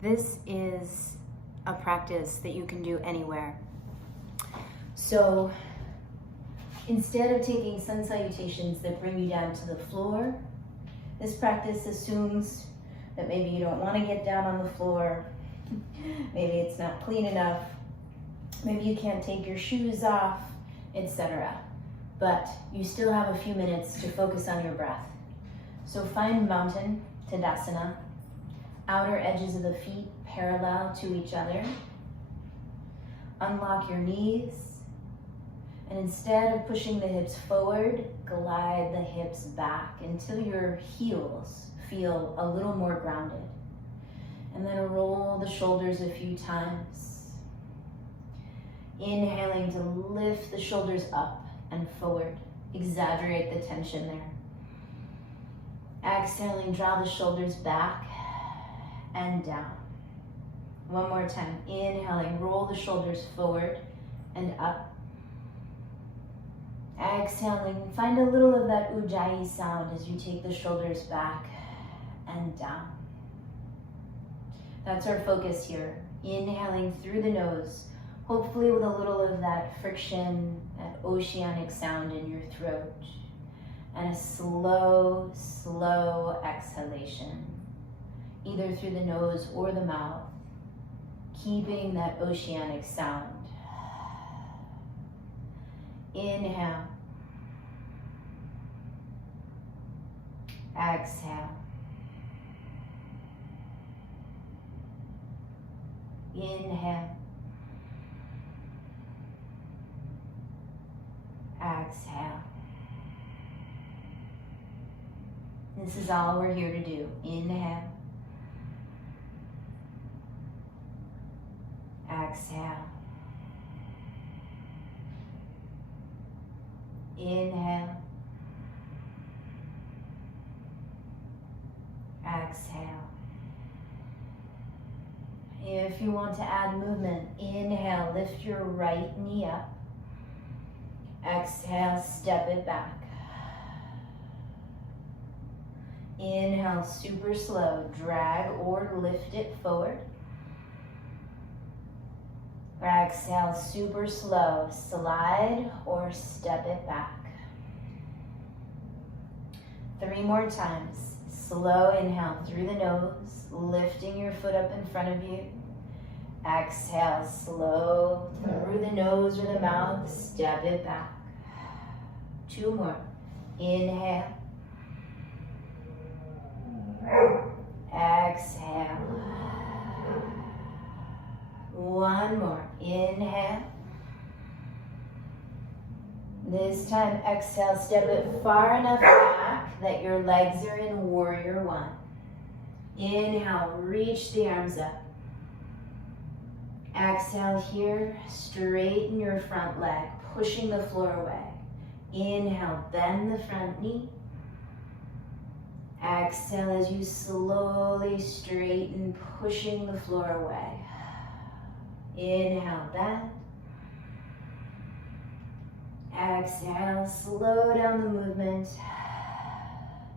This is a practice that you can do anywhere. So instead of taking sun salutations that bring you down to the floor, this practice assumes that maybe you don't want to get down on the floor, maybe it's not clean enough, maybe you can't take your shoes off, etc. But you still have a few minutes to focus on your breath. So find mountain Tadasana, outer edges of the feet parallel to each other. Unlock your knees, and instead of pushing the hips forward, glide the hips back until your heels feel a little more grounded. And then roll the shoulders a few times. Inhaling to lift the shoulders up and forward. Exaggerate the tension there. Exhaling, draw the shoulders back and down. One more time. Inhaling, roll the shoulders forward and up. Exhaling, find a little of that ujjayi sound as you take the shoulders back and down. That's our focus here. Inhaling through the nose, hopefully with a little of that friction, that oceanic sound in your throat. And a slow, slow exhalation, either through the nose or the mouth, keeping that oceanic sound. Inhale. Exhale. Inhale. Exhale. This is all we're here to do. Inhale. Exhale. Inhale. Exhale. If you want to add movement, inhale, lift your right knee up. Exhale, step it back. Inhale, super slow, drag or lift it forward. Exhale, super slow, slide or step it back. 3 more times. Slow inhale through the nose, lifting your foot up in front of you. Exhale, slow through the nose or the mouth, step it back. 2 more. Inhale. Exhale. 1 more. Inhale. This time, exhale, step it far enough back that your legs are in warrior 1. Inhale, reach the arms up. Exhale here, straighten your front leg, pushing the floor away. Inhale, bend the front knee. Exhale as you slowly straighten, pushing the floor away. Inhale, bend. Exhale, slow down the movement.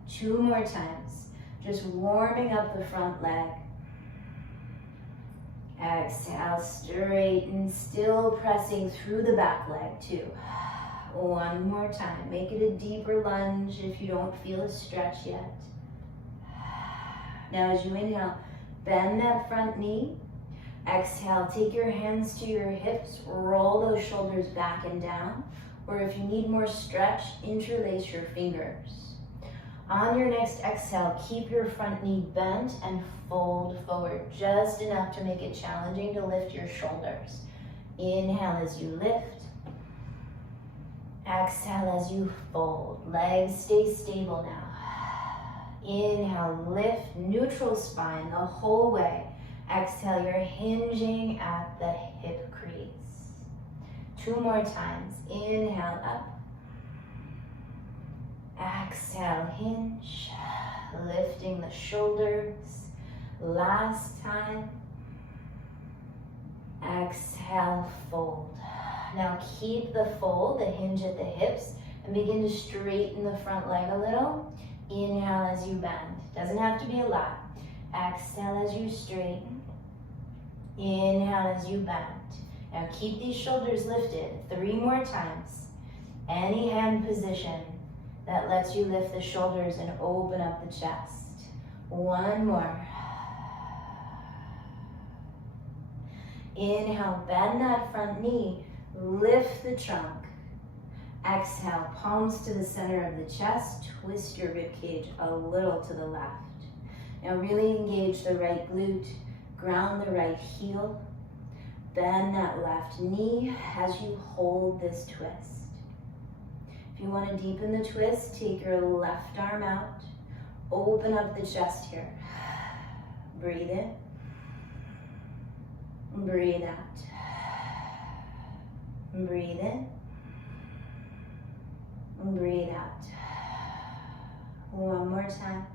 2 more times, just warming up the front leg. Exhale, straighten, still pressing through the back leg too. 1 more time, make it a deeper lunge if you don't feel a stretch yet. Now as you inhale, bend that front knee. Exhale, take your hands to your hips, roll those shoulders back and down. Or if you need more stretch, interlace your fingers. On your next exhale, keep your front knee bent and fold forward, just enough to make it challenging to lift your shoulders. Inhale as you lift. Exhale as you fold. Legs stay stable now. Inhale, lift, neutral spine the whole way. Exhale, you're hinging at the hip crease. 2 more times. Inhale up. Exhale, hinge. Lifting the shoulders. Last time. Exhale, fold. Now keep the fold, the hinge at the hips, and begin to straighten the front leg a little. Inhale as you bend. Doesn't have to be a lot. Exhale as you straighten. Inhale as you bend. Now keep these shoulders lifted 3 more times. Any hand position that lets you lift the shoulders and open up the chest. 1 more. Inhale, bend that front knee, lift the trunk. Exhale, palms to the center of the chest, twist your rib cage a little to the left. Now really engage the right glute, ground the right heel, bend that left knee as you hold this twist. If you want to deepen the twist, take your left arm out, open up the chest here. Breathe in, breathe out, breathe in, breathe out. One more time.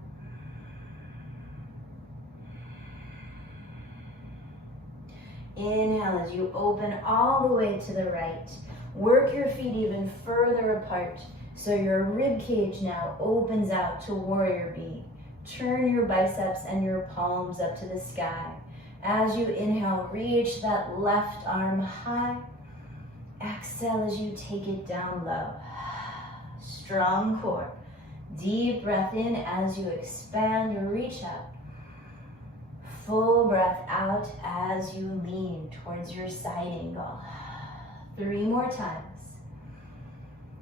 Inhale as you open all the way to the right. Work your feet even further apart so your rib cage now opens out to warrior bee. Turn your biceps and your palms up to the sky. As you inhale, reach that left arm high. Exhale as you take it down low. Strong core. Deep breath in as you expand your reach up. Full breath out as you lean towards your side angle. 3 more times.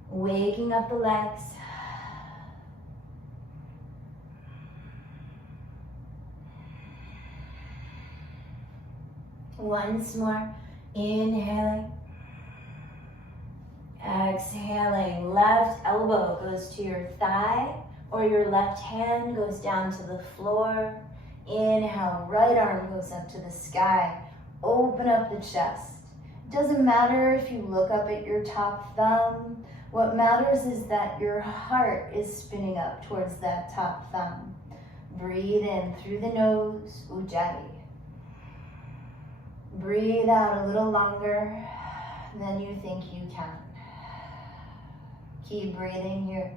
Waking up the legs. Once more. Inhaling. Exhaling. Left elbow goes to your thigh or your left hand goes down to the floor. Inhale, right arm goes up to the sky. Open up the chest. Doesn't matter if you look up at your top thumb. What matters is that your heart is spinning up towards that top thumb. Breathe in through the nose, Ujjayi. Breathe out a little longer than you think you can. Keep breathing here.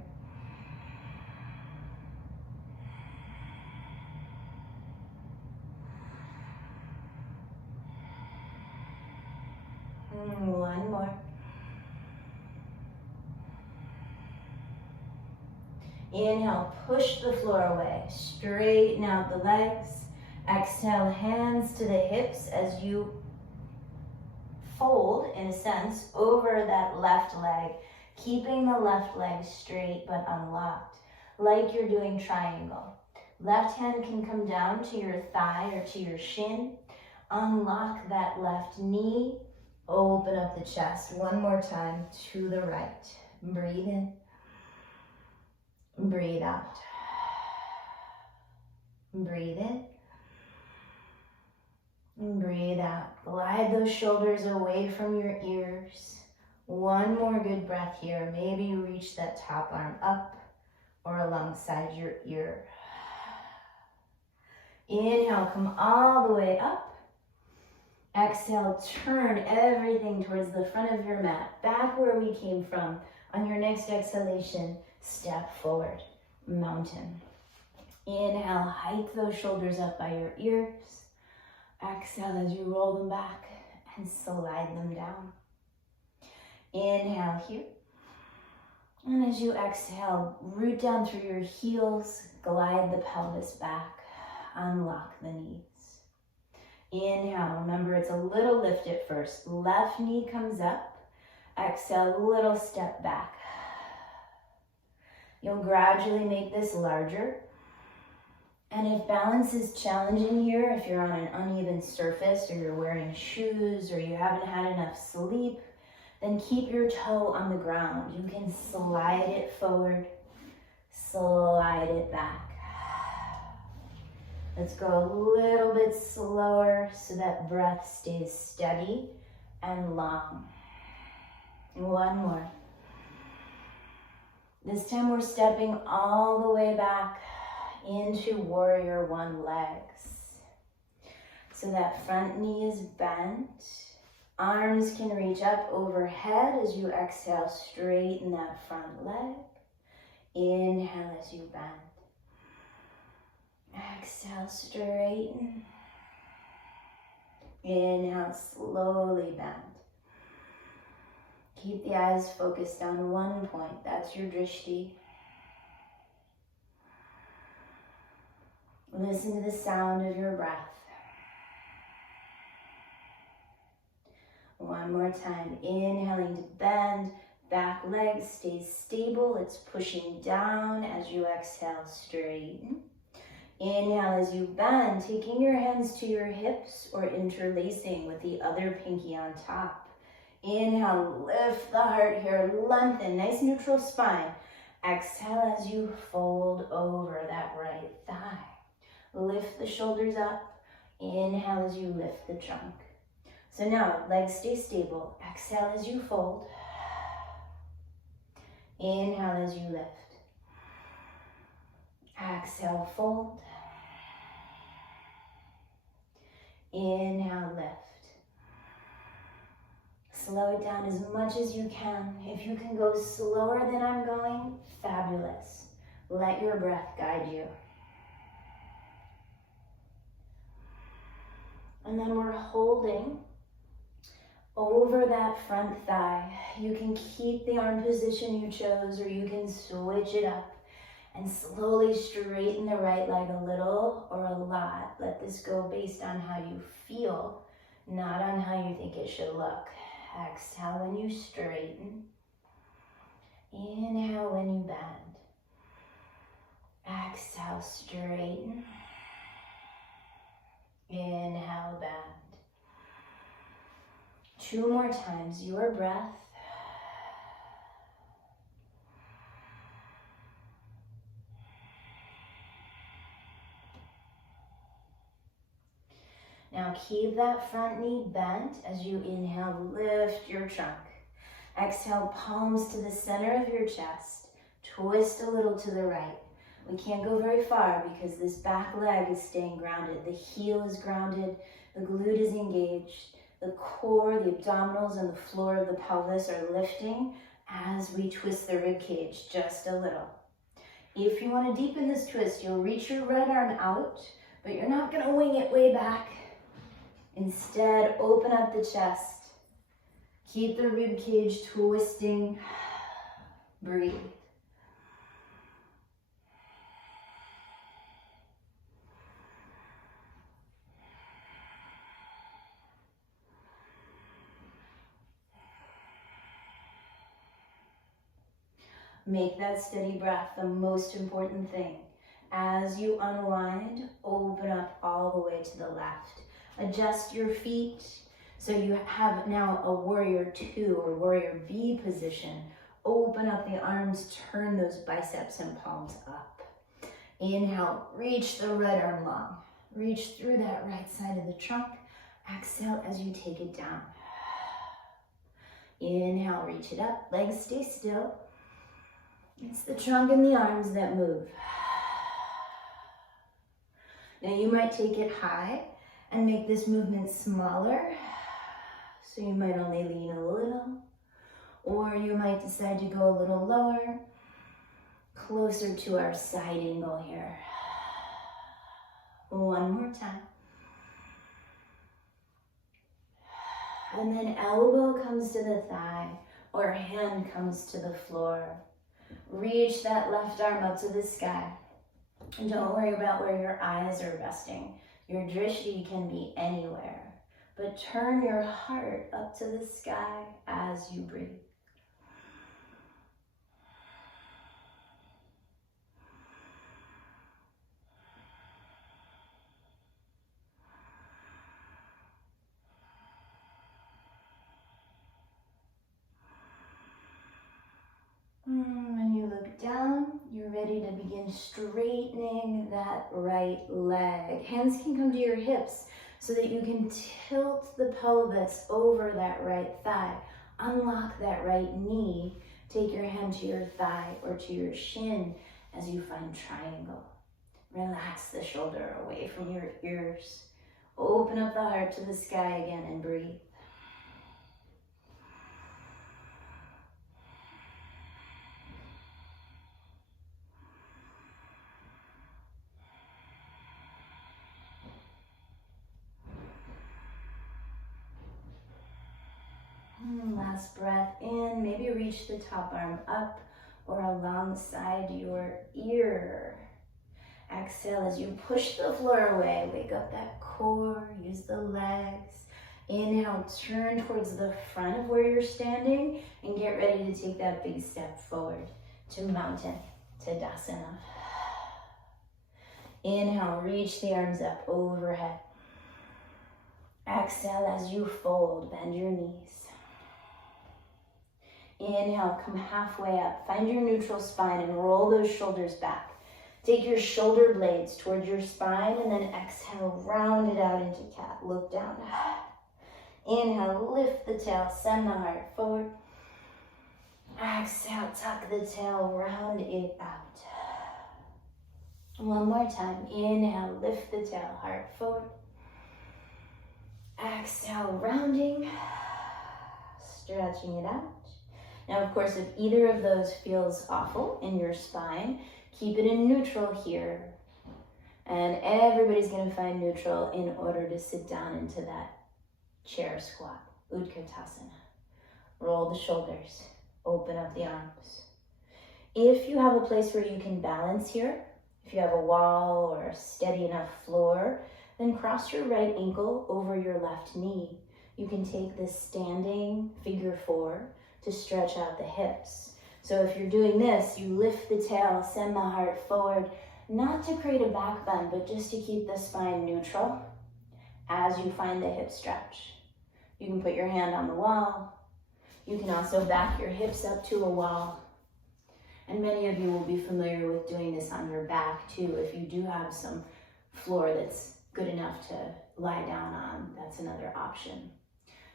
One more. Inhale, push the floor away. Straighten out the legs. Exhale, hands to the hips as you fold, in a sense, over that left leg, keeping the left leg straight but unlocked, like you're doing triangle. Left hand can come down to your thigh or to your shin. Unlock that left knee. Open up the chest. One more time to the right. Breathe in. Breathe out. Breathe in. Breathe out. Glide those shoulders away from your ears. One more good breath here. Maybe you reach that top arm up or alongside your ear. Inhale, come all the way up. Exhale, turn everything towards the front of your mat, back where we came from. On your next exhalation, step forward, mountain. Inhale, hike those shoulders up by your ears. Exhale as you roll them back and slide them down. Inhale here. And as you exhale, root down through your heels, glide the pelvis back, unlock the knees. Inhale, remember it's a little lift at first. Left knee comes up. Exhale, little step back. You'll gradually make this larger. And if balance is challenging here, if you're on an uneven surface or you're wearing shoes or you haven't had enough sleep, then keep your toe on the ground. You can slide it forward, slide it back. Let's go a little bit slower so that breath stays steady and long. One more. This time we're stepping all the way back into warrior one legs. So that front knee is bent. Arms can reach up overhead as you exhale, straighten that front leg. Inhale as you bend. Exhale, straighten. Inhale, slowly bend. Keep the eyes focused on one point. That's your drishti. Listen to the sound of your breath. One more time. Inhaling to bend. Back leg stays stable. It's pushing down as you exhale, straighten. Inhale as you bend, taking your hands to your hips or interlacing with the other pinky on top. Inhale, lift the heart here, lengthen, nice neutral spine. Exhale as you fold over that right thigh. Lift the shoulders up. Inhale as you lift the trunk. So now, legs stay stable. Exhale as you fold. Inhale as you lift. Exhale, fold. Inhale, lift. Slow it down as much as you can. If you can go slower than I'm going, fabulous. Let your breath guide you. And then we're holding over that front thigh. You can keep the arm position you chose, or you can switch it up and slowly straighten the right leg a little or a lot. Let this go based on how you feel, not on how you think it should look. Exhale when you straighten. Inhale when you bend. Exhale, straighten. Inhale, bend. 2 more times, your breath. Now keep that front knee bent as you inhale, lift your trunk. Exhale, palms to the center of your chest. Twist a little to the right. We can't go very far because this back leg is staying grounded. The heel is grounded, the glute is engaged, the core, the abdominals, and the floor of the pelvis are lifting as we twist the rib cage just a little. If you want to deepen this twist, you'll reach your right arm out, but you're not going to wing it way back. Instead, open up the chest. Keep the rib cage twisting. Breathe. Make that steady breath the most important thing. As you unwind, open up all the way to the left. Adjust your feet so you have now a warrior 2 or warrior V position. Open up the arms, turn those biceps and palms up. Inhale, reach the right arm long. Reach through that right side of the trunk. Exhale as you take it down. Inhale, reach it up. Legs stay still. It's the trunk and the arms that move. Now you might take it high and make this movement smaller. So you might only lean a little, or you might decide to go a little lower, closer to our side angle here. One more time. And then elbow comes to the thigh or hand comes to the floor. Reach that left arm up to the sky. And don't worry about where your eyes are resting. Your drishti can be anywhere. But turn your heart up to the sky as you breathe. When you look down, you're ready to begin straightening that right leg. Hands can come to your hips so that you can tilt the pelvis over that right thigh. Unlock that right knee. Take your hand to your thigh or to your shin as you find triangle. Relax the shoulder away from your ears. Open up the heart to the sky again and breathe. last breath in, maybe reach the top arm up or alongside your ear. Exhale as you push the floor away. Wake up that core, use the legs. Inhale, turn towards the front of where you're standing and get ready to take that big step forward to mountain, to Tadasana. Inhale, reach the arms up overhead. Exhale as you fold, bend your knees. Inhale, come halfway up. Find your neutral spine and roll those shoulders back. Take your shoulder blades towards your spine and then exhale, round it out into cat. Look down. Inhale, lift the tail, send the heart forward. Exhale, tuck the tail, round it out. One more time. Inhale, lift the tail, heart forward. Exhale, rounding, stretching it out. Now, of course, if either of those feels awful in your spine, keep it in neutral here. And everybody's gonna find neutral in order to sit down into that chair squat, Utkatasana. Roll the shoulders, open up the arms. If you have a place where you can balance here, if you have a wall or a steady enough floor, then cross your right ankle over your left knee. You can take this standing figure 4 to stretch out the hips. So if you're doing this, you lift the tail, send the heart forward, not to create a back bend, but just to keep the spine neutral as you find the hip stretch. You can put your hand on the wall. You can also back your hips up to a wall. And many of you will be familiar with doing this on your back too. If you do have some floor that's good enough to lie down on, that's another option.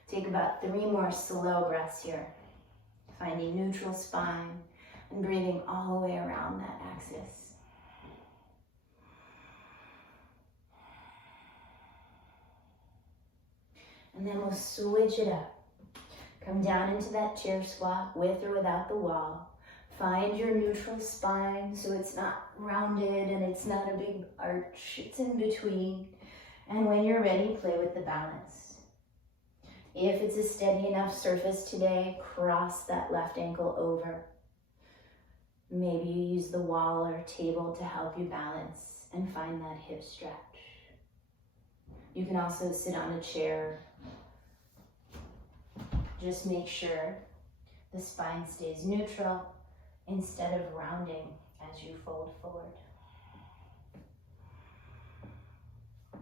Take about 3 more slow breaths here. Finding neutral spine and breathing all the way around that axis. And then we'll switch it up. Come down into that chair squat with or without the wall. Find your neutral spine so it's not rounded and it's not a big arch, it's in between. And when you're ready, play with the balance. If it's a steady enough surface today, cross that left ankle over. Maybe you use the wall or table to help you balance and find that hip stretch. You can also sit on a chair. Just make sure the spine stays neutral instead of rounding as you fold forward.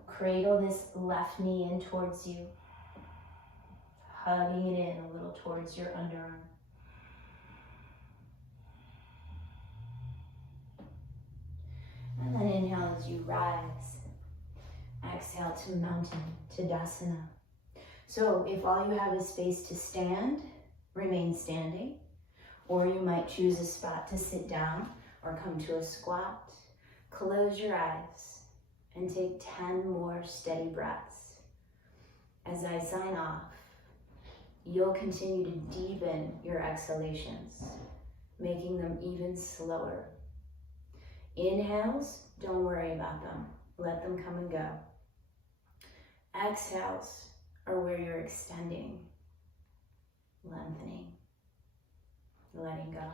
Cradle this left knee in towards you, hugging it in a little towards your underarm. And then inhale as you rise. Exhale to mountain, to Tadasana. So if all you have is space to stand, remain standing. Or you might choose a spot to sit down or come to a squat. Close your eyes and take 10 more steady breaths. As I sign off, you'll continue to deepen your exhalations, making them even slower. Inhales, don't worry about them. Let them come and go. Exhales are where you're extending, lengthening, letting go.